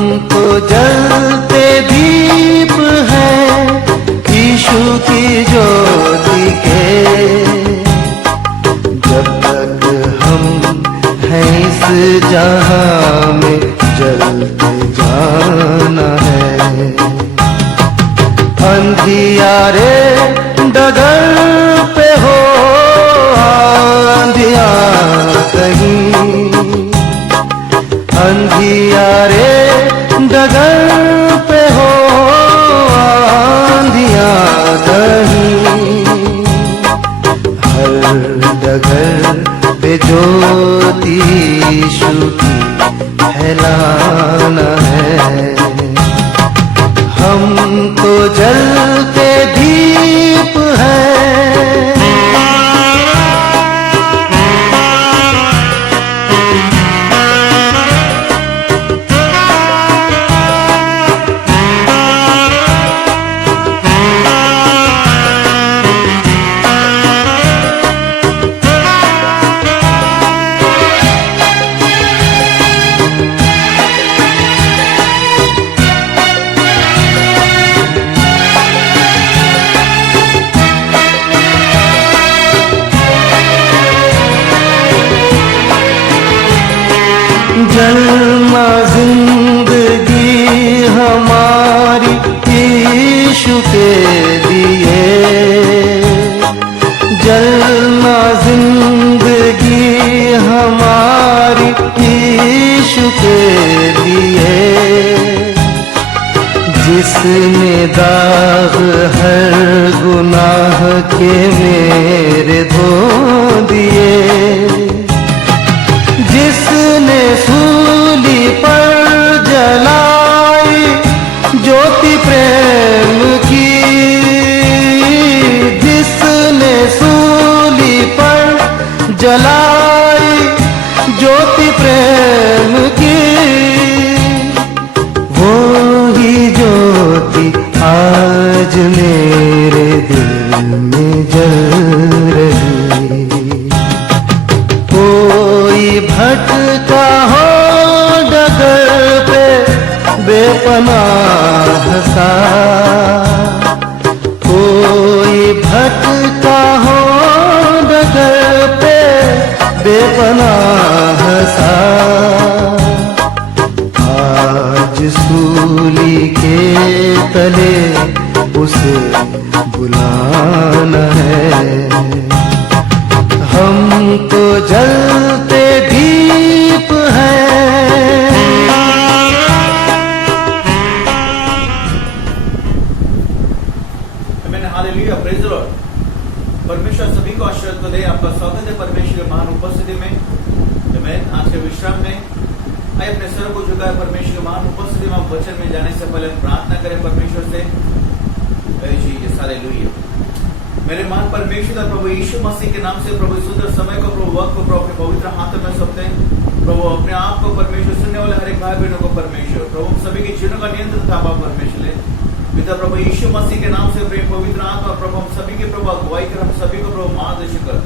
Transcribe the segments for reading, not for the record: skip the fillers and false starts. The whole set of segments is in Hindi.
तो जलते दीप हैं यीशु की ज्योति के। जब तक हम हैं इस जहां में जलते जाना है। अंधियारे डगर पे हो आंधिया कहीं, अंधियारे डगर पे हो आंधिया कहीं। हर डगर पे ज्योति यीशु की फैलाना है। हम तो जलते दीप हैं। जलना जिंदगी हमारी यीशु के दिए। जलना जिंदगी हमारी यीशु के लिए। जिसने दाग हर गुनाह के मेरे धो दिए। जिसने सूली पर जलाई ज्योति प्रेम की। जिसने सूली पर जलाई ज्योति प्रेम की। वो ही ज्योति आज मेरे दिल में जल रही। कोई भटका हो डगर पे बेपनाह सा। कोई भटका हो डगर पे बेपनाह सा। आज सूली के तले उसे बुलाना है। हम तो जलते दीप हैं। Hallelujah, praise the Lord. परमेश्वर सभी को आशीर्वाद को दे। आपका स्वागत है परमेश्वर की महान उपस्थिति में। आमीन। आज के विश्राम में आइए अपने सर को झुकाए परमेश्वर की महान उपस्थिति में। वचन में जाने से पहले प्रार्थना करें परमेश्वर से। हालेलुया। मेरे महान परमेश्वर प्रभु यीशु मसीह के नाम से प्रभु सुंदर समय को प्रभु वक्त को प्रभु अपने पवित्र हाथों में सौंपते हैं। प्रभु अपने आप को परमेश्वर सुनने वाले हर एक भाई बहनों को परमेश्वर प्रभु सभी के जीवनों का नियंत्रण था परमेश्वर ले। पिता प्रभु यीशु मसीह के नाम से प्रेम पवित्र आत्मा प्रभु हम सभी के प्रभु अगुवाई कर, हम सभी को प्रभु मार्गदर्शन कर।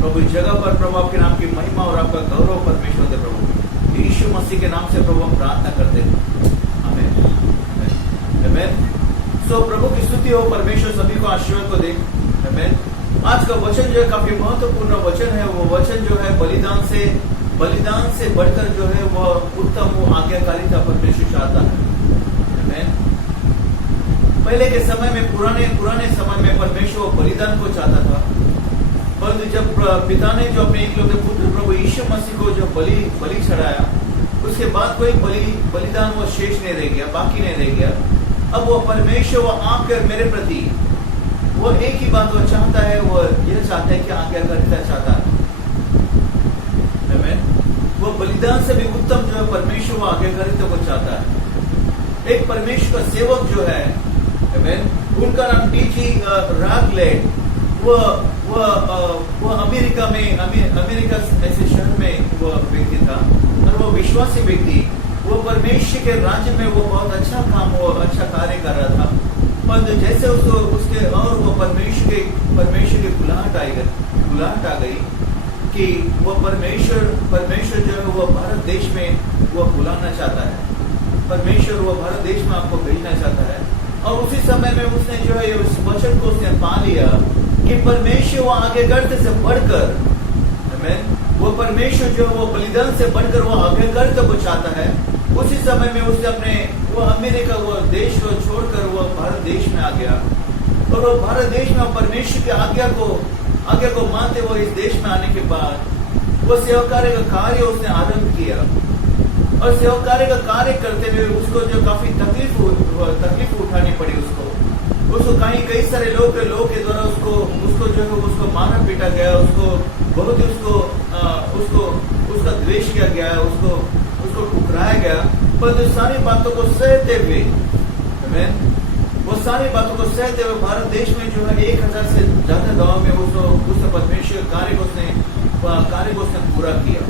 प्रभु इस जगह पर प्रभु आपके नाम की महिमा और आपका गौरव परमेश्वर दे। प्रभु यीशु मसीह के नाम से प्रभु हम प्रार्थना करते हैं। आमीन। आमीन। सो प्रभु की स्तुति हो, परमेश्वर सभी को आशीर्वाद को दे। आमीन। आज का वचन जो है काफी महत्वपूर्ण वचन है। वो वचन जो है बलिदान से बढ़कर जो है वो उत्तम वो आज्ञाकारिता परमेश्वर चाहता है। आमीन। पहले के समय में पुराने समय में परमेश्वर बलिदान को चाहता था। परंतु जब पिता ने जो अपने एकलौते पुत्र प्रभु यीशु मसीह को जो बलि चढ़ाया, उसके बाद कोई बलिदान वो शेष नहीं रह गया, बाकी नहीं रह गया। अब वो परमेश्वर वो आकर मेरे प्रति वो एक ही बात वो चाहता है, वो यह चाहता है कि आज्ञाकारिता चाहता है। वो बलिदान से भी उत्तम जो है परमेश्वर वो आज्ञाकारिता को चाहता है। एक परमेश्वर का सेवक जो है, उनका नाम टीची रागलेट, वो अमेरिका ऐसे शहर में वो व्यक्ति था और वो विश्वासी व्यक्ति, वो परमेश्वर के राज्य में वो बहुत अच्छा काम, वो अच्छा कार्य कर रहा था। पर जैसे उसके और वो परमेश्वर की बुलाहट आ गई कि वो परमेश्वर जो है वो भारत देश में वो बुलाना चाहता है। परमेश्वर वो भारत देश में आपको भेजना चाहता है। और उसी समय में उसने जो है उस वचन को उसने पा लिया कि परमेश्वर वो आगे करते से बढ़कर, आमीन, वो परमेश्वर जो वो बलिदान से बढ़कर वो आगे करते को चाहता है। उसी समय में उसने अपने वो अमेरिका वो देश को छोड़कर वो भारत देश में आ गया। और वो भारत देश में परमेश्वर की आज्ञा को मानते हुए इस देश में आने के बाद वो सेवकार्य का कार्य उसने आरंभ किया। और सेवकार्य का कार्य करते हुए उसको जो काफी तकलीफ उठानी पड़ी उसको कई सारे लोग के द्वारा उसको जो है उसको मारा पीटा गया, उसको बहुत ही उसका द्वेष किया गया, उसको ठुकराया गया। पर जो सारी बातों को सहते हुए, वो सारी बातों को सहते हुए भारत देश में जो है 1000 से ज्यादा गांव में उसने परमेश्वर कार्य को उसने पूरा किया।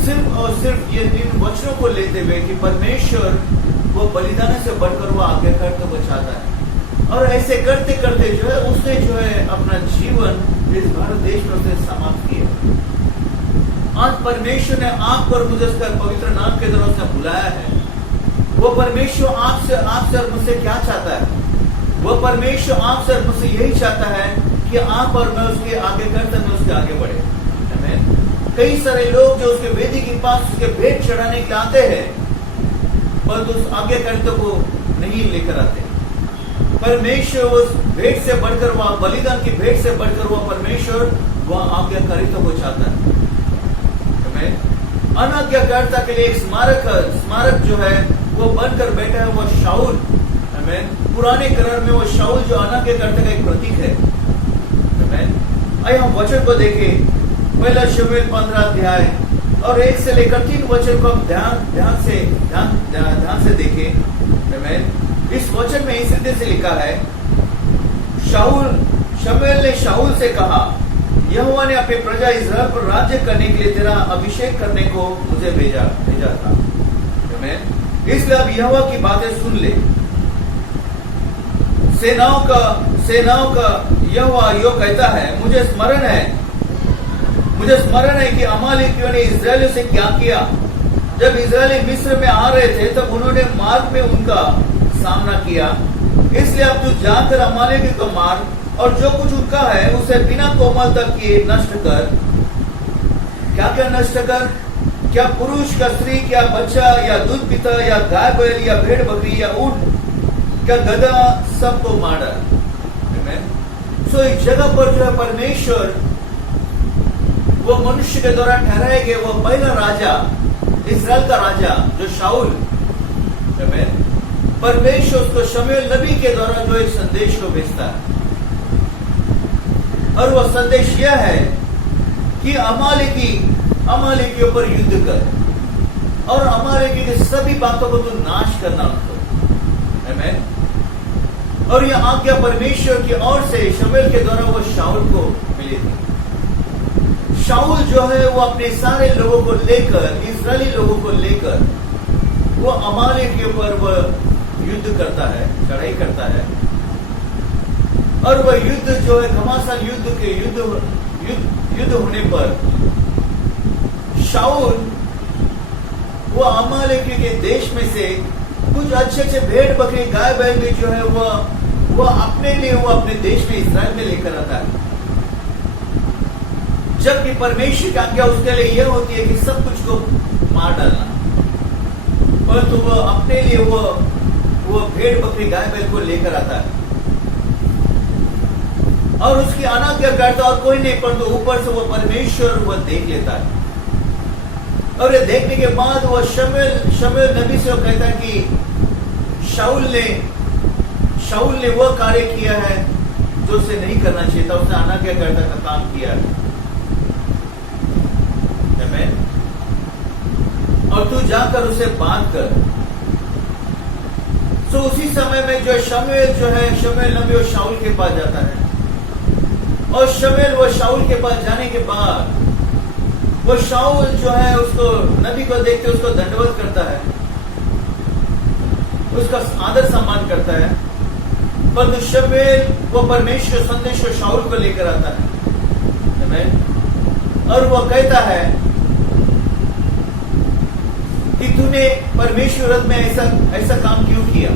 सिर्फ और सिर्फ ये 3 वचनों को लेते हुए कि परमेश्वर वो बलिदान से बढ़कर वो आगे करते वो चाहता है। और ऐसे करते करते जो है उसने जो है अपना जीवन इस भारत देश में उसने समाप्त किया। आज परमेश्वर ने आपको और मुझे उसका पवित्र नाम के द्वारा उसने बुलाया है। वो परमेश्वर आपसे और मुझसे क्या चाहता है? वो परमेश्वर आपसे और मुझसे यही चाहता है कि आप और मैं उसके आगे करते मैं उसके आगे बढ़े। आमीन। कई सारे लोग जो उसके वेदी के पास उसके भेंट चढ़ाने के लिए आते हैं, पर उस आगे करते को नहीं लेकर आते। परमेश्वर उस भेंट से बढ़कर वह बलिदान की भेंट से बढ़कर वह परमेश्वर वह आज्ञाकारिता को चाहता है। अनाज्ञाकारिता के लिए एक स्मारक जो है वो बनकर बैठा है, वो शाऊल। पुराने करार में वो शाऊल जो अनाज्ञाकारिता का एक प्रतीक है। आइए हम वचन को देखें, पहला शमूएल 15 अध्याय और 1 से लेकर 3 वचन को हम ध्यान से देखें। इस वचन में इस रीति से लिखा है, शमूएल ने शाऊल से कहा, यहोवा ने अपनी प्रजा इस्राएल पर राज्य करने के लिए तेरा अभिषेक करने को मुझे भेजा था। इसलिए अब यहोवा की बातें सुन ले। सेनाओं का यहोवा यो कहता है, मुझे स्मरण है कि अमालेकियों ने इस्राएलियों से क्या किया। जब इस्राएली मिस्र में आ रहे थे तब उन्होंने मार्ग में उनका सामना किया। इसलिए अब तू जाकर अमालेकियों को मार और जो कुछ उनका है उसे बिना कोमलता किए नष्ट कर। क्या नष्ट कर? क्या पुरुष का स्त्री, क्या बच्चा या दूध पीता या गाय बैल या भेड़ बकरी या ऊंट, क्या गधा, सबको मार डाल। सो इस जगह पर जो है परमेश्वर वो मनुष्य के द्वारा ठहराए गए वो पहला राजा, इस्राएल का राजा जो शाऊल, परमेश्वर उसको शमूएल नबी के द्वारा जो एक संदेश को भेजता है। और वह संदेश यह है कि अमालेकियों पर युद्ध कर और अमालेकी की सभी बातों को तू नाश करना उनको। आमीन। और यह आज्ञा परमेश्वर की ओर से शमूएल के द्वारा वो शाऊल को मिली थी। शाऊल जो है वो अपने सारे लोगों को लेकर, इस्राएली लोगों को लेकर वो अमालेकियों पर वह युद्ध करता है, चढ़ाई करता है। और वह युद्ध जो है घमासान युद्ध होने पर शाऊल वो अमालेकियों के देश में से कुछ अच्छे भेड़ बकरी गाय बैल भी जो है वो अपने लिए वो अपने देश में इस्राएल में लेकर आता है। जबकि परमेश्वर की आज्ञा उसके लिए यह होती है कि सब कुछ को मार डालना, परंतु वो अपने लिए वो भेड़ बकरी गाय बैल को लेकर आता है। और उसकी अनाज्ञाकारिता और कोई नहीं, परंतु ऊपर से वो परमेश्वर वो देख लेता है। और ये देखने के बाद वो शमूएल नबी से वो कहता है कि शाऊल ने वो कार्य किया है जो उसे नहीं करना चाहिए था, उसने अनाज्ञाकारिता का काम किया है। और तू जाकर उसे बात कर। तो उसी समय में जो शमूएल नबी और शाऊल के पास जाता है। और शमूएल वो शाऊल के पास जाने के बाद वो शाऊल जो है उसको नबी को देख के उसको दंडवत करता है, उसका आदर सम्मान करता है। परंतु शमूएल वो परमेश्वर संदेश को शाऊल को लेकर आता है और वो कहता है कि तूने परमेश्वर में ऐसा काम क्यों किया।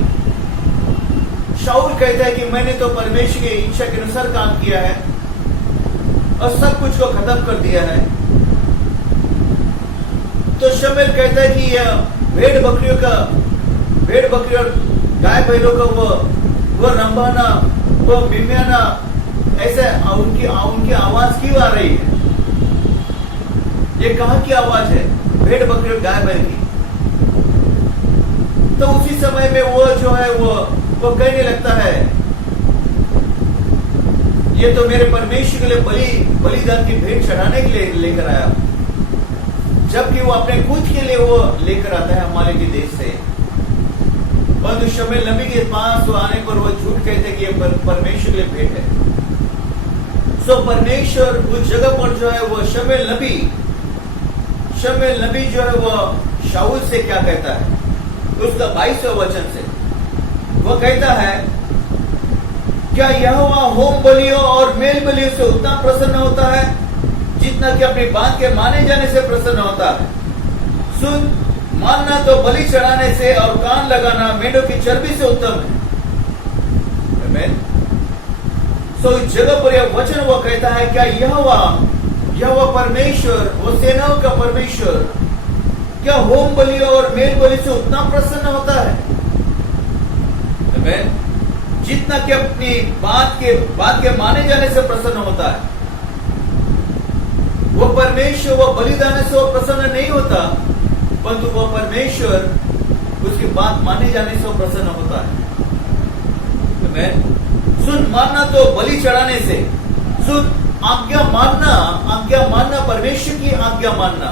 शाऊल कहता है कि मैंने तो परमेश्वर की इच्छा के अनुसार काम किया है और सब कुछ को खत्म कर दिया है। तो शमूएल कहता है कि यह भेड़ बकरी और गाय बैलों का वो रंभाना, वो मिमियाना, ऐसे उनकी आवाज क्यों आ रही है। ये कहां की आवाज है? भेड़ बकरी और गाय बैल की। तो उसी समय में वो जो है वो कहने लगता है, ये तो मेरे परमेश्वर के लिए बलिदान की भेंट चढ़ाने के लिए लेकर आया, जबकि वो अपने खुद के लिए वो लेकर आता है अमालेक के देश से। परंतु शमूएल नबी के पास वो आने पर वो झूठ कहते कि ये परमेश्वर के लिए भेंट है। सो परमेश्वर उस जगह पर जो है वो शमूएल नबी जो है वो शाऊल से क्या कहता है, उसका 22वें वचन से वो कहता है, क्या यहोवा होम बलियों और मेल बलियों से उतना प्रसन्न होता है जितना कि अपनी बात के माने जाने से प्रसन्न होता है। सुन, मानना तो बलि चढ़ाने से और कान लगाना मेढ़ों की चर्बी से उत्तम है। आमीन। सो इस जगह पर यह वचन वो कहता है, क्या यहोवा परमेश्वर, वो सेनाओं का परमेश्वर, क्या होम बलि और मेल बलि से उतना प्रसन्न होता है जितना कि अपनी बात के माने जाने से प्रसन्न होता है। वो परमेश्वर वो बलिदान से वो प्रसन्न नहीं होता, परंतु वो परमेश्वर उसकी बात माने जाने से वो प्रसन्न होता है। सुन, मानना तो बलि चढ़ाने से, सुन, आज्ञा मानना परमेश्वर की आज्ञा मानना,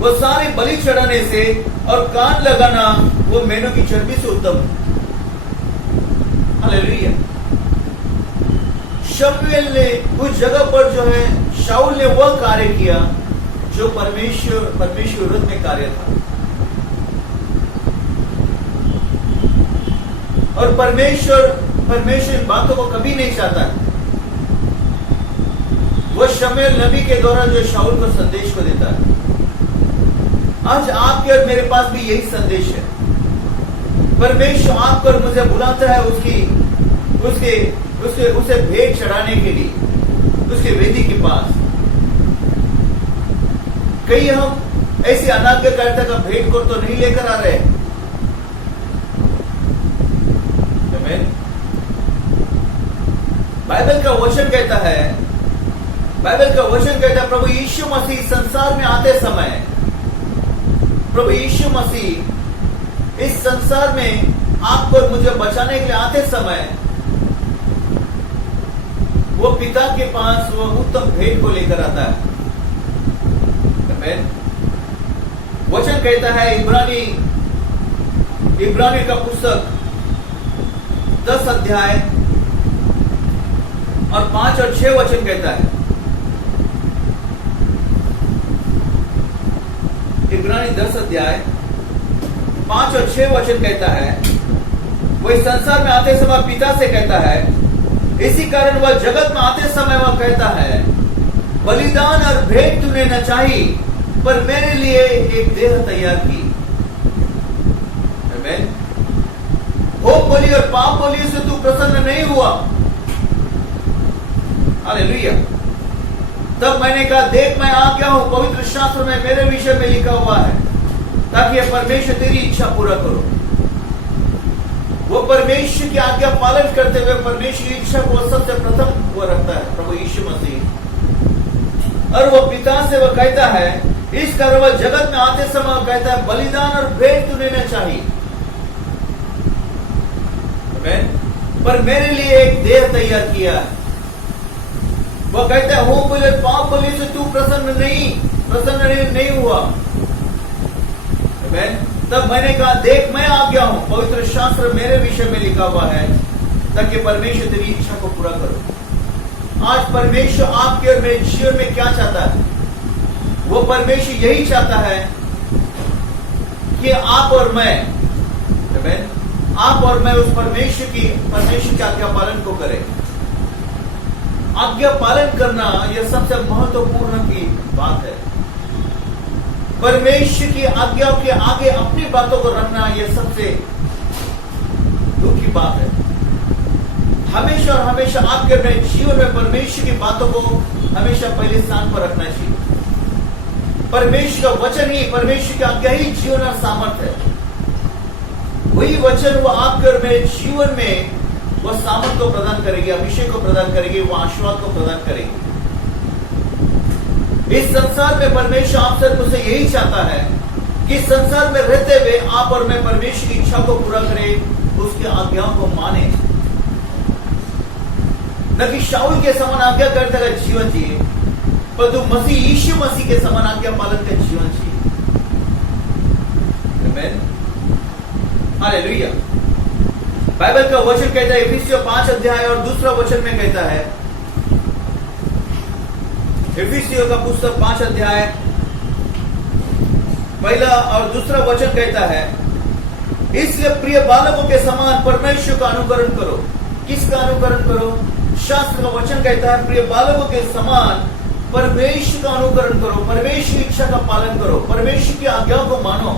वो सारे बलि चढ़ाने से और कान लगाना वो मेढ़ों की चर्बी से उत्तम। हालेलुया। शमूएल ने उस जगह पर जो है शाऊल ने वह कार्य किया जो परमेश्वर विरुद्ध में कार्य था, और परमेश्वर इन बातों को कभी नहीं चाहता है। वह शमूएल नबी के द्वारा जो शाऊल को संदेश को देता है। आज आपके और मेरे पास भी यही संदेश है। परमेश्वर आपको और मुझे बुलाता है उसे भेंट चढ़ाने के लिए, उसके वेदी के पास। कहीं हम ऐसी अनाज्ञाकारिता का भेंट को तो नहीं लेकर आ रहे। बाइबल का वचन कहता है प्रभु यीशु मसीह संसार में आते समय, प्रभु यीशु मसीह इस संसार में आपको और मुझे बचाने के लिए आते समय वो पिता के पास वो उत्तम भेंट को लेकर आता है। वचन कहता है इब्रानी का पुस्तक 10 अध्याय और 5 और 6 वचन कहता है। इब्रानी 10 अध्याय 5 और 6 वचन कहता है, वो इस संसार में आते समय पिता से कहता है, इसी कारण वह जगत में आते समय वह कहता है, बलिदान और भेंट तूने न चाही, पर मेरे लिए एक देह तैयार की। आमीन। होम बलि और पाप बलि से तू प्रसन्न नहीं हुआ। हालेलुया। तब मैंने कहा, देख मैं आ गया हूं, पवित्र शास्त्र में मेरे विषय में लिखा हुआ है, ताकि यह परमेश्वर तेरी इच्छा पूरा करो। वो परमेश्वर की आज्ञा पालन करते हुए परमेश्वर की इच्छा को सबसे प्रथम वो रखता है, प्रभु यीशु मसीह। और वो पिता से वो कहता है, इस कारण वह जगत में आते समय वो कहता है, बलिदान और भेंट तूने न चाहिए, पर मेरे लिए एक देह तैयार किया है। वो कहता है, होम बलि पाप बलि से तू प्रसन्न नहीं हुआ। तब मैंने कहा, देख मैं आ गया हूं, पवित्र शास्त्र मेरे विषय में लिखा हुआ है, ताकि परमेश्वर तेरी इच्छा को पूरा करो। आज परमेश्वर आपके और मेरे जीवन में क्या चाहता है? वो परमेश्वर यही चाहता है कि आप और मैं उस परमेश्वर की आज्ञा पालन को करें। आज्ञा पालन करना यह सबसे महत्वपूर्ण की बात है। परमेश्वर की आज्ञाओं के आगे अपनी बातों को रखना, यह सबसे दुख की बात है। हमेशा और हमेशा आपके अपने जीवन में परमेश्वर की बातों को हमेशा पहले स्थान पर रखना चाहिए। परमेश्वर का वचन ही, परमेश्वर की आज्ञा ही जीवन और सामर्थ है। वही वचन वो आपके और मेरे जीवन में वो सामर्थ को प्रदान करेगी, अभिषेक को प्रदान करेगी, वो आशीर्वाद को प्रदान करेगी। इस संसार में परमेश्वर आपसे मुझसे यही चाहता है कि संसार में रहते हुए आप और मैं परमेश्वर की इच्छा को पूरा करें, उसकी आज्ञाओं को माने, न कि शाऊल के समान आज्ञा करते हुए जीवन जिए, परंतु मसीह यीशु मसीह के समान आज्ञा पालन का जीवन जिए। आमीन, हालेलुया। बाइबल का वचन कहता है, इफिसियों 5 अध्याय और दूसरा वचन में कहता है, इफिसियों का पुस्तक 5 अध्याय पहला और दूसरा वचन कहता है, इसलिए प्रिय बालकों के समान परमेश्वर का अनुकरण करो। किसका अनुकरण करो? शास्त्र का वचन कहता है, प्रिय बालकों के समान परमेश्वर का अनुकरण करो, परमेश्वर की इच्छा का पालन करो, परमेश्वर की आज्ञाओं को मानो।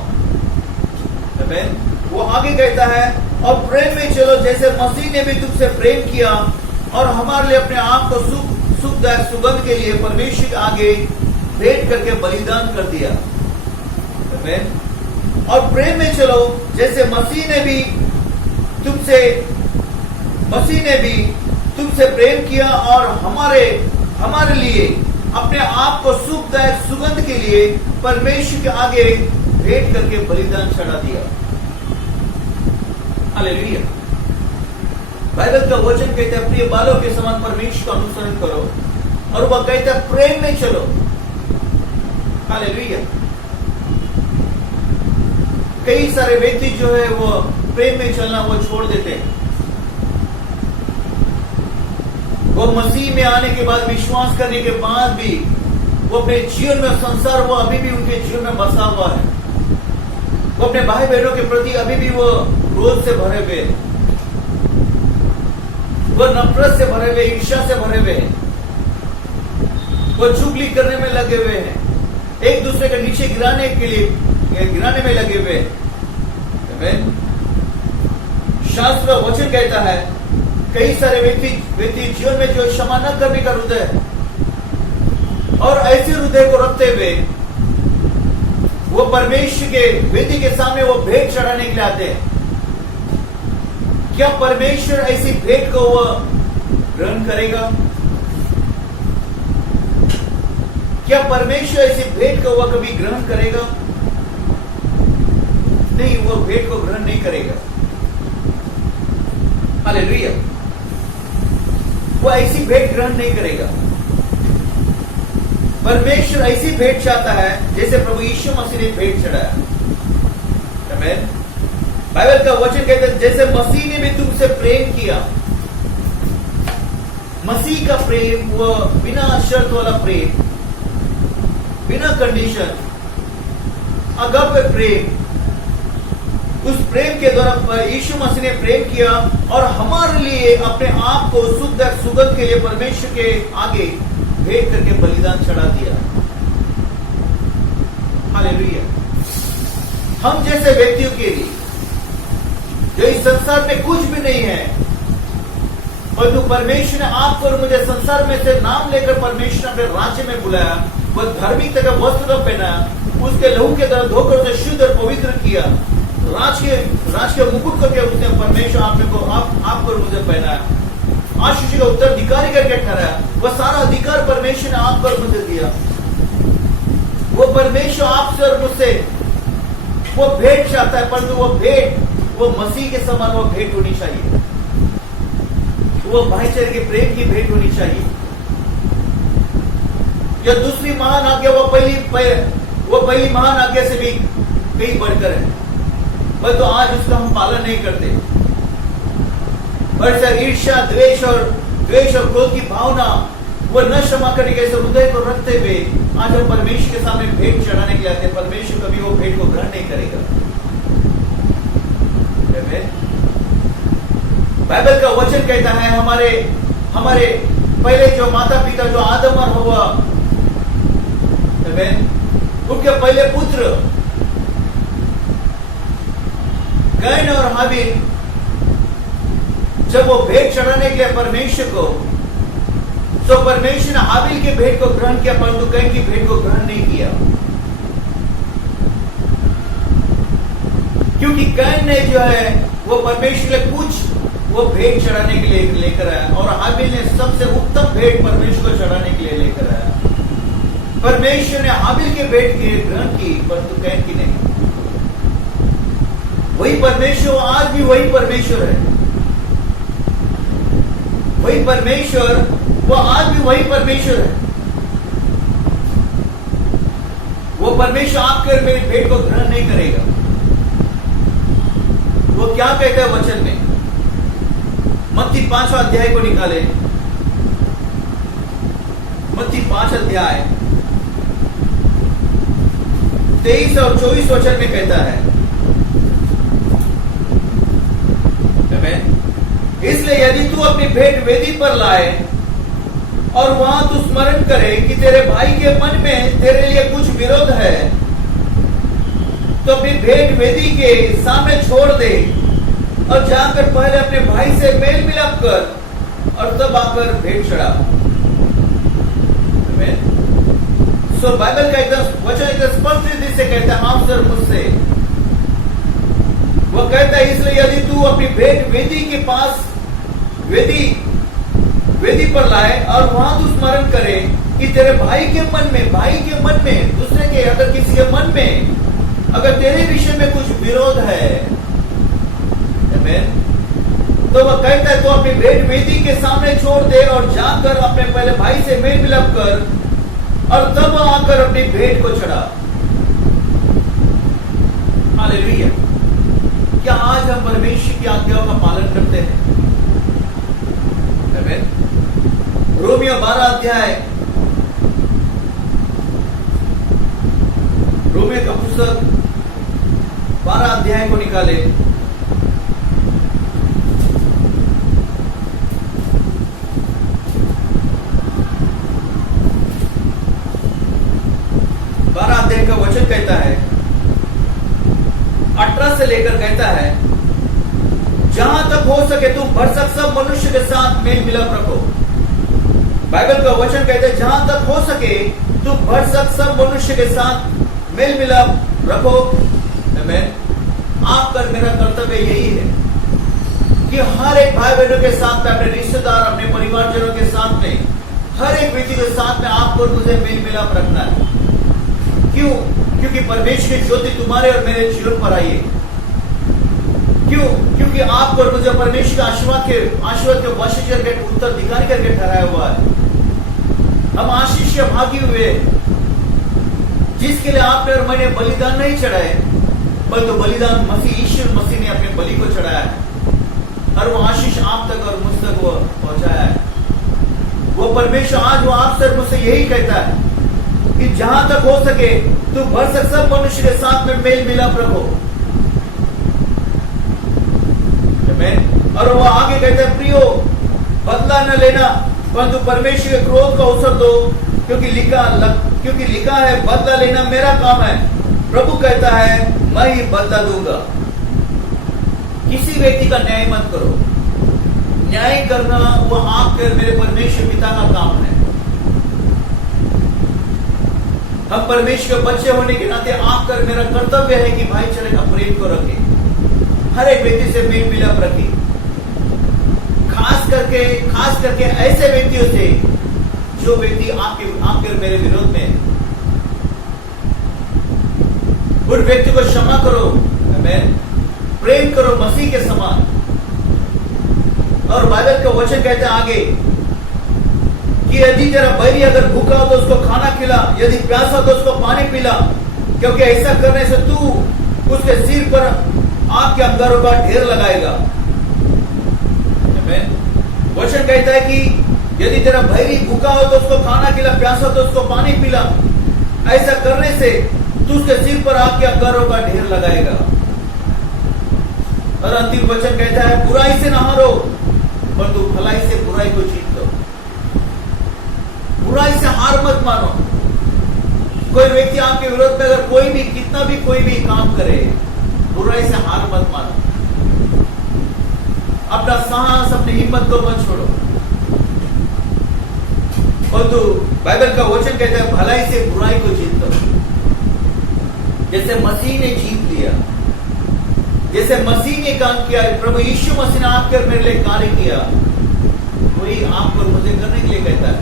आमीन। वो आगे कहता है, और प्रेम में चलो जैसे मसीह ने भी तुमसे प्रेम किया और हमारे लिए अपने आप को सुखदायक सुगंध के लिए परमेश्वर के आगे भेंट करके बलिदान कर दिया। आमीन। और प्रेम में चलो जैसे मसीह ने भी तुमसे प्रेम किया और हमारे लिए अपने आप को सुखदायक सुगंध के लिए परमेश्वर के आगे भेंट करके बलिदान चढ़ा दिया। हालेलुया। बाइबल का वचन कहता है, प्रिय बालों के समान परमेश्वर का अनुसरण करो, और वह कहता है प्रेम में चलो। हालेलुया। कई सारे व्यक्ति जो है वो प्रेम में चलना वो छोड़ देते हैं। वो मसीह में आने के बाद, विश्वास करने के बाद भी वो अपने जीवन में संसार वो अभी भी उनके जीवन में बसा हुआ है। वो अपने भाई बहनों के प्रति अभी भी वो क्रोध से भरे हुए, वो नफरत से भरे हुए, ईर्ष्या से भरे हुए हैं, वो चुगली करने में लगे हुए हैं, एक दूसरे के नीचे गिराने में लगे हुए हैं। शास्त्र वचन कहता है, कई सारे व्यक्ति जीवन में जो क्षमा न करने का हृदय और ऐसे हृदय को रखते हुए वो परमेश्वर के वेदी के सामने वो भेंट चढ़ाने के लिए आते हैं। क्या परमेश्वर ऐसी भेंट को वो ग्रहण करेगा? क्या परमेश्वर ऐसी भेंट को वह कभी ग्रहण करेगा? नहीं, वो भेंट को ग्रहण नहीं करेगा। हालेलुया। वो ऐसी भेंट ग्रहण नहीं करेगा। परमेश्वर ऐसी भेंट चाहता है जैसे प्रभु यीशु मसीह ने भेंट चढ़ाया। आमीन। बाइबल का वचन कहता है, जैसे मसीह ने भी तुमसे प्रेम किया। मसीह का प्रेम वो बिना शर्त वाला प्रेम, बिना कंडीशन, अगापे प्रेम, उस प्रेम के द्वारा यीशु मसीह ने प्रेम किया और हमारे लिए अपने आप को सुगंध के लिए परमेश्वर के आगे भेंट करके बलिदान चढ़ा दिया। हालेलुया। हम जैसे व्यक्तियों के लिए जो इस संसार में कुछ भी नहीं है, परंतु परमेश्वर ने आपको और मुझे संसार में से नाम लेकर परमेश्वर ने अपने राज्य में बुलाया, वह धार्मिकता का वस्त्र पहनाया, उसके लहू के द्वारा धोकर उसे शुद्ध और पवित्र किया, राज के मुकुट करके उसने परमेश्वर आपको मुझे पहनाया, आशीष का उत्तराधिकारी करके ठहराया। वह सारा अधिकार परमेश्वर ने आपको और मुझे दिया। वो परमेश्वर आपसे और मुझसे वो भेंट चाहता है, परंतु वो भेंट वो मसीह के समान वो भेंट होनी चाहिए, वो भाईचारे के प्रेम की भेंट होनी चाहिए। यह दूसरी महान आज्ञा वो पहली महान आज्ञा से भी कहीं बढ़कर है, पर तो आज उसका हम पालन नहीं करते। ईर्ष्या, द्वेष और क्रोध की भावना वो न क्षमा करने के हृदय को रखते हुए आज हम परमेश्वर के सामने भेंट चढ़ाने के लिए आते हैं। परमेश्वर कभी वो भेंट को ग्रहण नहीं करेगा। बाइबल का वचन कहता है, हमारे पहले जो माता पिता जो आदम और हव्वा, उनके पहले पुत्र कैन और हाबिल जब वो भेंट चढ़ाने के लिए परमेश्वर को, तो परमेश्वर ने हाबिल के भेंट को ग्रहण किया, परंतु कैन की भेंट को ग्रहण नहीं किया, क्योंकि कैन ने जो है वो परमेश्वर के कुछ वो भेंट चढ़ाने के लिए लेकर आया, और हाबिल ने सबसे उत्तम भेंट परमेश्वर को चढ़ाने के लिए लेकर आया। परमेश्वर ने हाबिल के भेंट की ग्रहण की, परंतु कैन की नहीं। वही परमेश्वर आज भी वही परमेश्वर है, वही परमेश्वर वो आज भी वही परमेश्वर है। वो परमेश्वर आपके और मेरी भेंट को ग्रहण नहीं करेगा। वो क्या कहता है वचन में? मत्ती 5वां अध्याय को निकाले, मत्ती 5 अध्याय 23 और 24 वचन में कहता है, इसलिए यदि तू अपनी भेंट वेदी पर लाए और वहां तू स्मरण करे कि तेरे भाई के मन में तेरे लिए कुछ विरोध है, तो अपनी भेंट वेदी के सामने छोड़ दे और जाकर पहले अपने भाई से मेल मिलाप कर और तब आकर भेंट चढ़ा। सो बाइबल का एकदम वचन एकदम स्पष्ट रीति से कहता है आपसे और मुझसे। वो कहता है इसलिए यदि तू अपनी भेंट वेदी के पास वेदी पर लाए और वहां तू स्मरण करे कि तेरे भाई के मन में दूसरे के अगर किसी के मन में अगर तेरे विषय में कुछ विरोध है, तो वह कहता है तो अपनी भेंट वेदी के सामने छोड़ दे और जाकर अपने पहले भाई से मेल मिलाप कर और तब आकर अपनी भेंट को चढ़ा। हालेलुया। क्या आज हम परमेश्वर की आज्ञाओं का पालन करते हैं? रोमियो 12 अध्याय, रोमियो का पुस्तक 12 अध्याय को निकाले, अध्याय का वचन कहता है 18 से लेकर कहता है, जहां तक हो सके तुम भरसक सब मनुष्य के साथ मेल मिलाप रखो। बाइबल का वचन कहता है जहां तक हो सके तुम भरसक सब मनुष्य के साथ मेल मिलाप रखो। आपका मेरा कर्तव्य यही है कि हर एक भाई बहनों के साथ में, अपने रिश्तेदार, अपने परिवारजनों के साथ में, हर एक व्यक्ति के साथ में आपको मुझे मेल मिलाप रखना है। क्यों? क्योंकि परमेश्वर की ज्योति तुम्हारे और मेरे जीवन पर आई है। क्यों? क्योंकि आपको और मुझे परमेश्वर के आशीर्वाद के वश करके उत्तराधिकारी करके ठहराया हुआ है। हम आशीष के भागी हुए, जिसके लिए आपने और मैंने बलिदान नहीं चढ़ाए, परंतु बलिदान ईश्वर मसीह ने अपने बलि को चढ़ाया है और वो आशीष आप तक और मुझ तक वो पहुंचाया है। वो परमेश्वर आज वो आपसे मुझसे यही कहता है कि जहां तक हो सके तुम भरसक सब मनुष्य के साथ में मेल मिलाप रखो। और वो आगे कहते हैं, प्रियो बदला न लेना परंतु परमेश्वर के क्रोध का अवसर दो, क्योंकि लिखा है बदला लेना मेरा काम है, प्रभु कहता है मैं ही बदला दूंगा। किसी व्यक्ति का न्याय मत करो। न्याय करना वो आपके मेरे परमेश्वर पिता का काम है। हम परमेश्वर के बच्चे होने के नाते आपका मेरा कर्तव्य है कि भाईचारे का प्रेम को रखे, हर एक व्यक्ति से मेल मिलाप रखे, खास करके ऐसे व्यक्तियों से जो व्यक्ति आपके और मेरे विरोध में, उन व्यक्ति को क्षमा करो, प्रेम करो मसीह के समान। और बाइबल का वचन कहते हैं आगे कि यदि तेरा बैरी अगर भूखा हो तो उसको खाना खिला, यदि प्यासा हो तो उसको पानी पिला, क्योंकि ऐसा करने से तू उसके सिर पर आग के अंगारों का ढेर लगाएगा। वचन कहता है कि यदि तेरा बैरी भूखा हो तो उसको खाना खिला, प्यासा हो तो उसको पानी पिला, ऐसा करने से तू उसके सिर पर आग के अंगारों का ढेर लगाएगा। और अंतिम वचन कहता है, बुराई से न हारो परंतु भलाई से बुराई को जीत लो। बुराई से हार मत मानो। कोई व्यक्ति आपके विरोध में अगर कोई भी कितना भी कोई भी काम करे, बुराई से हार मत मानो। अपना साहस, अपनी हिम्मत को मत छोड़ो। और तो बाइबल का वचन कहता है भलाई से बुराई को जीत लो। जैसे मसीह ने जीत लिया, जैसे मसीह ने काम किया, प्रभु यीशु मसीह ने आपके और मेरे लिए कार्य किया, वही आपको मुझे करने के लिए कहता है।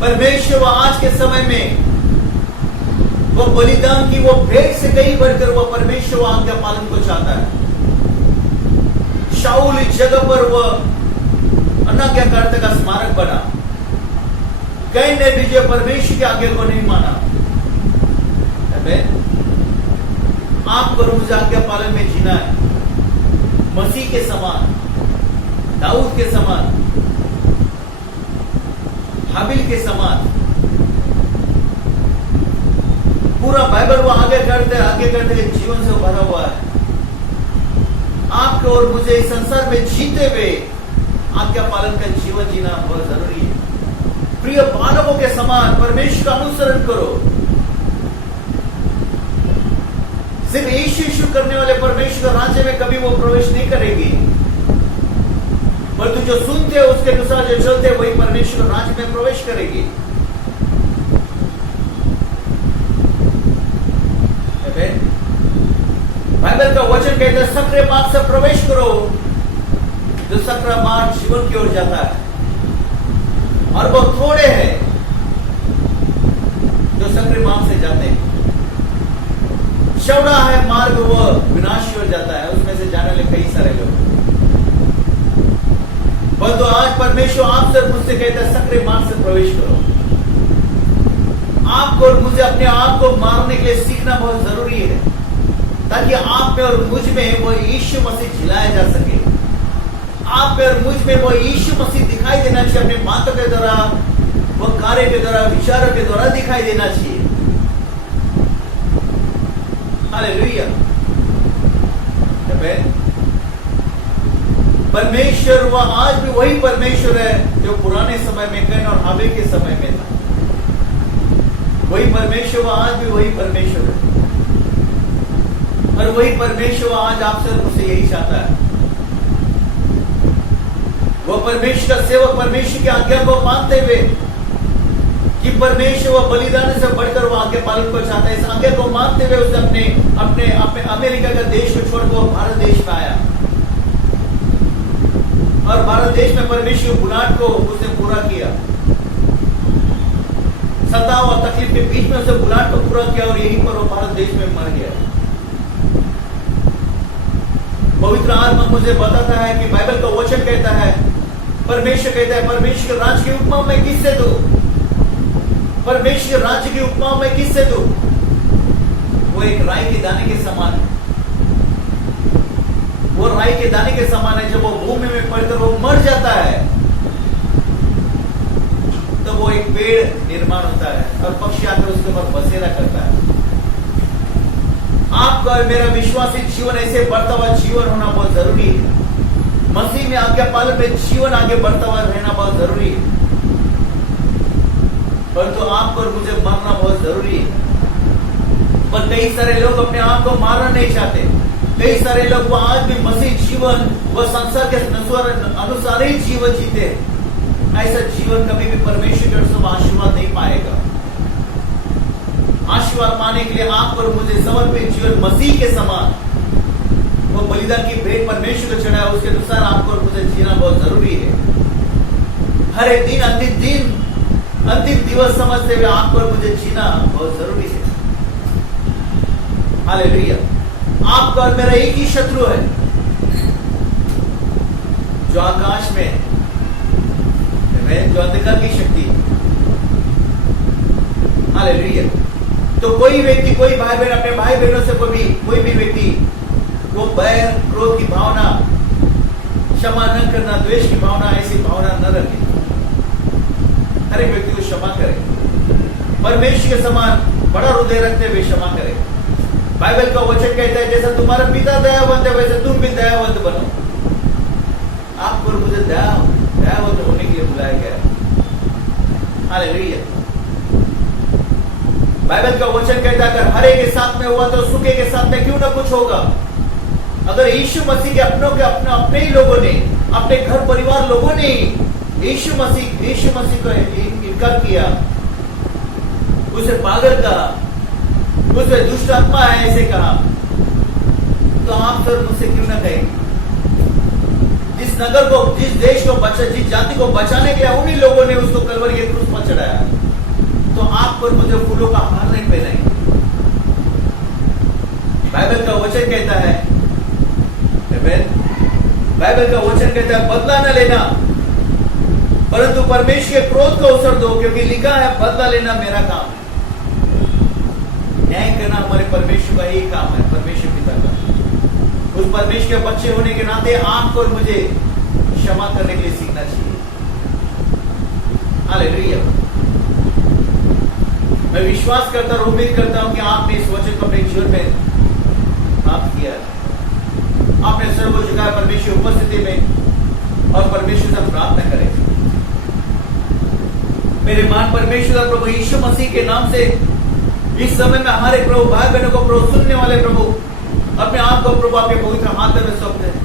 परमेश्वर आज के समय में वो बलिदान की वो भेंट से कहीं बढ़कर वो परमेश्वर आज्ञा पालन को चाहता है। शाऊल इस जगह पर वो अनाज्ञाकारिता का स्मारक बना। कई ने भी जो परमेश्वर की आज्ञा को नहीं माना। आपको रोज आज्ञा पालन में जीना है, मसीह के समान, दाऊद के समान, हाबिल के समान। पूरा बाइबल वो आगे करते जीवन से भरा हुआ है। आपको और मुझे इस संसार में जीते हुए आज्ञा पालन का जीवन जीना बहुत जरूरी है। प्रिय बालकों के समान परमेश्वर का अनुसरण करो। सिर्फ यीशु करने वाले परमेश्वर राज्य में कभी वो प्रवेश नहीं करेगी, परंतु जो सुनते हैं उसके अनुसार जो चलते हैं वही परमेश्वर राज्य में प्रवेश करेगी। बाइबल का वचन कहता है सक्रिय मार्ग से प्रवेश करो। जो सक्रिय मार्ग जीवन की ओर जाता है, और वो थोड़े हैं जो सक्रिय मार्ग से जाते हैं। चौड़ा है मार्ग, वो विनाश की ओर जाता है, उसमें से जाने वाले कई सारे लोग। परंतु आज परमेश्वर आपसे और मुझसे कहता है सक्रिय मार्ग से प्रवेश करो। आपको और मुझे अपने आप को मारने के लिए सीखना बहुत जरूरी है, ताकि आप में और मुझ में वो यीशु मसीह झिलाया जा सके। आप में और मुझ में वो यीशु मसीह दिखाई देना चाहिए। अपने बातों के द्वारा, वो कार्य के द्वारा, विचारों के द्वारा दिखाई देना चाहिए। हालेलुया। परमेश्वर वह आज भी वही परमेश्वर है जो पुराने समय में कैन और हाबिल के समय में था। वही परमेश्वर वह आज भी वही परमेश्वर है, और वही परमेश्वर आज आपसे और मुझसे यही चाहता है। वो परमेश्वर का सेवक परमेश्वर की आज्ञा को मानते हुए कि परमेश्वर वह बलिदान से बढ़कर वो आज्ञा पालन को चाहता है, इस आज्ञा को मानते हुए उसने अपने अमेरिका का देश को छोड़कर भारत देश में आया, और भारत देश में परमेश्वर बुलाहट को उसने पूरा किया। सताव और तकलीफ के बीच में उसने बुलाहट को पूरा किया, और यहीं पर वो भारत देश में मर गया। पवित्र आत्मा मुझे बताता है कि बाइबल का वचन कहता है, परमेश्वर कहता है, परमेश्वर राज्य की उपमा मैं किससे दूं? परमेश्वर राज्य की उपमा मैं किससे दूं? वो एक राई के दाने के समान है। वो राई के दाने के समान है। जब वो भूमि में पड़कर वो मर जाता है, तो वो एक पेड़ निर्माण होता है, और पक्षी आकर उसके ऊपर बसेरा करता है। आपका और मेरा विश्वासी जीवन ऐसे बढ़ता हुआ जीवन होना बहुत जरूरी है। मसीह में आज्ञा पालन में जीवन आगे बढ़ता हुआ रहना बहुत जरूरी है, परंतु आपको और मुझे मरना बहुत जरूरी है। पर कई सारे लोग अपने आप को मारना नहीं चाहते। कई सारे लोग वो आज भी मसीह जीवन, वो संसार के अनुसार ही जीवन जीते। ऐसा जीवन कभी भी परमेश्वर की ओर से आशीर्वाद नहीं पाएगा। आशीर्वाद पाने के लिए आपको और मुझे समर्पित जीवन मसीह के समान, वो बलिदान की भेंट परमेश्वर को चढ़ाया, उसके अनुसार आपको और मुझे जीना बहुत जरूरी है। हर एक दिन अंतिम दिवस समझते हुए आपको और मुझे जीना बहुत जरूरी है। हालेलुया। आपका और मेरा एक ही शत्रु है, जो आकाश में है, जो अंधकार की शक्ति है। हालेलुया। तो कोई व्यक्ति, कोई भाई बहन अपने भाई बहनों से कोई भी व्यक्ति वो बैर, क्रोध की भावना, क्षमा न करना, द्वेष की भावना, ऐसी भावना न रखे। हर एक व्यक्ति को क्षमा करे, परमेश्वर के समान बड़ा हृदय रखते हुए क्षमा करे। बाइबल का वचन कहता है, जैसा तुम्हारा पिता दयावंत है वैसे तुम भी दयावंत बनो। आपको मुझे दयावंत होने के लिए बुलाया गया है। हालेलुया। बाइबल का वचन कहता है अगर हरे के साथ में हुआ तो सूखे के साथ में क्यों ना कुछ होगा। अगर यीशु मसीह के अपने ही लोगों ने, अपने घर परिवार लोगों ने यीशु मसीह को इनकार किया, उसे पागल कहा, उसे दुष्ट आत्मा है ऐसे कहा, तो आप सर मुझसे क्यों ना कहें। जिस नगर को, जिस देश को जिस जाति को बचाने के लिए उन्हीं लोगों ने उसको कलवरी के क्रूस पर चढ़ाया, तो आप पर मुझे फूलों का हार नहीं पहनाएंगे। बाइबल का वचन कहता है, बाइबल का वचन कहता है बदला न लेना परंतु परमेश्वर के क्रोध को अवसर दो, क्योंकि लिखा है बदला लेना मेरा काम है। न्याय करना हमारे परमेश्वर का ही काम है, परमेश्वर पिता का। उस परमेश्वर के बच्चे होने के नाते आपको और मुझे क्षमा करने के लिए सीखना चाहिए। हालेलुया। मैं विश्वास करता और उम्मीद करता हूं कि आपने इस वचन को अपने जीवन में प्राप्त किया है। आपने सर्व को झुकाया परमेश्वर उपस्थिति में और परमेश्वर से प्रार्थना करें। मेरे मान परमेश्वर प्रभु यीशु मसीह के नाम से इस समय में हमारे प्रभु भाई बहनों को प्रभु सुनने वाले प्रभु अपने आप को प्रभु आपके पवित्र हाथ में सौंपते हैं।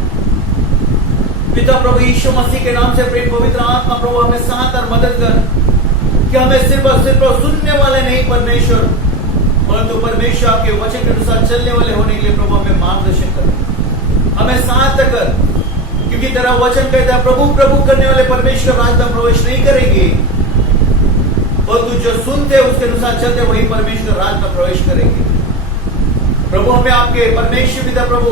पिता प्रभु यीशु मसीह के नाम से प्रेम पवित्र आत्मा प्रभु हमें साथ और मदद कर कि हमें सिर्फ और सिर्फ सुनने वाले नहीं परमेश्वर, परंतु परमेश्वर आपके वचन के अनुसार चलने वाले होने के लिए प्रभु हमें मार्गदर्शन कर, हमें साथ कर, क्योंकि तेरा वचन कहता है प्रभु प्रभु करने वाले परमेश्वर राज में प्रवेश नहीं करेंगे, और तू जो सुनते उसके अनुसार चलते वही परमेश्वर राज में प्रवेश करेंगे। प्रभु हमें आपके परमेश्वर पिता प्रभु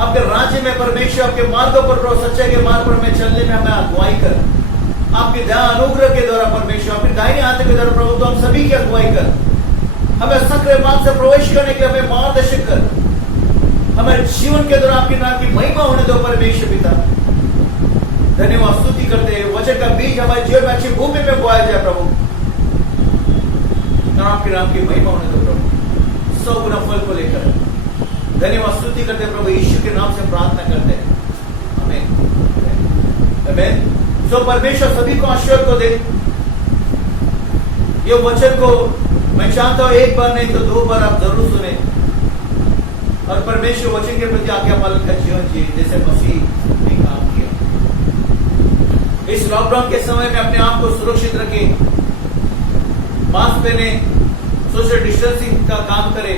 आपके राज्य में परमेश्वर आपके मार्गों पर प्रभु सच्चाई के मार्ग पर हमें चलने में हमें अगुवाई कर, आपके दया अनुग्रह के द्वारा परमेश्वर आपके दाहिने हाथ के द्वारा प्रभु तो हम सभी की अगुवाई कर, हमें सक्रिय मार्ग से प्रवेश करने के लिए हमें मार्गदर्शन कर, हमारे जीवन के द्वारा आपके नाम की महिमा होने दो परमेश्वर पिता। धन्यवाद स्तुति करते हैं, वचन का बीज हमारे जीवन में अच्छी भूमि में बोया जाए प्रभु, आपके नाम की महिमा होने दो प्रभु, 100 गुना फल को लेकर। धन्यवाद स्तुति करते हैं प्रभु यीशु के नाम से प्रार्थना करते हैं, आमीन आमीन। सो परमेश्वर सभी को आशीर्वाद को दे। ये वचन को मैं चाहता हूं एक बार नहीं तो 2 बार आप जरूर सुने और परमेश्वर वचन के प्रति आज्ञा पालन का जीवन जिए जैसे मसीह ने काम किया। इस लॉकडाउन के समय में अपने आप को सुरक्षित रखें, मास्क पहने, सोशल डिस्टेंसिंग का काम करें,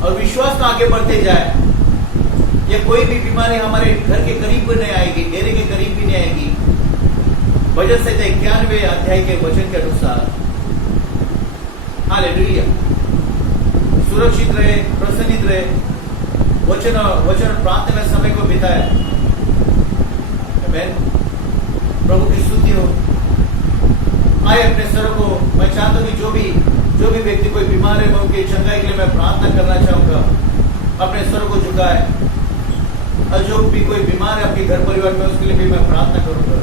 और विश्वास में आगे बढ़ते जाए। ये कोई भी बीमारी हमारे घर के करीब भी नहीं आएगी, डेरे के करीब भी नहीं आएगी, वचन से 91 अध्याय के वचन के अनुसार। हालेलुया। सुरक्षित रहे, प्रसन्नित रहे, वचन प्रार्थना में समय को बिताए। प्रभु की स्तुति हो। आए अपने सरों को, मैं चाहता हूं कि जो भी व्यक्ति कोई बीमार है मैं उनकी चंगाई के लिए मैं प्रार्थना करना चाहूंगा, अपने सरों को झुकाए। और जो भी कोई बीमार है आपके घर परिवार में उसके लिए भी मैं प्रार्थना करूंगा।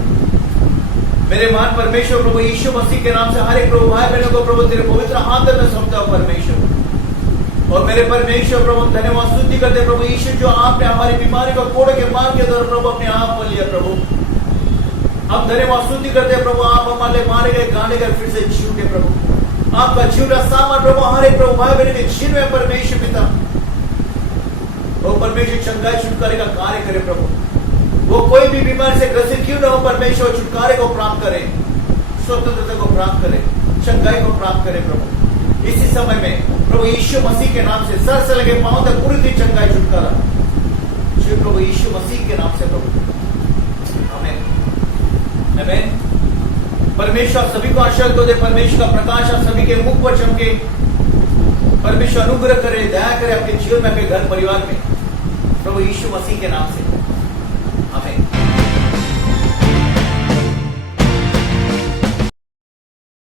मेरे महान परमेश्वर प्रभु यीशु मसीह के नाम से हर एक प्रभु भाई बहनों को प्रभु तेरे पवित्र हाथ में सौंपता हूं परमेश्वर। और मेरे परमेश्वर प्रभु धन्यवाद स्तुति करते प्रभु यीशु, जो आपने हमारी बीमारी को कोड़े के मार के द्वारा प्रभु अपने आप पर लिया प्रभु। हम धन्यवाद स्तुति करते हैं प्रभु, आप हमारे मारे गए गाने गए फिर से जी उठे प्रभु। आपका जीवना सामान प्रभु हमारे प्रभु भाई बहन के जीवन में परमेश्वर पिता वो परमेश्वर चंगाई छुटकारे का कार्य करे प्रभु। वो कोई भी बीमारी से ग्रसित क्यों न हो परमेश्वर छुटकारे को प्राप्त करे, स्वतंत्रता को प्राप्त करे, चंगाई को प्राप्त करे प्रभु। इसी समय में प्रभु यीशु मसीह के नाम से सर से लगे पांव तक पूरी दिन चंगाई छुटकारा श्री प्रभु यीशु मसीह के नाम से प्रभु, आमीन आमीन। परमेश्वर सभी को आशीर्वाद को दे, परमेश्वर का प्रकाश आप सभी के मुख पर चमके, परमेश्वर अनुग्रह करे, दया करे आपके जीवन में, आपके घर परिवार में, प्रभु यीशु मसीह के नाम से।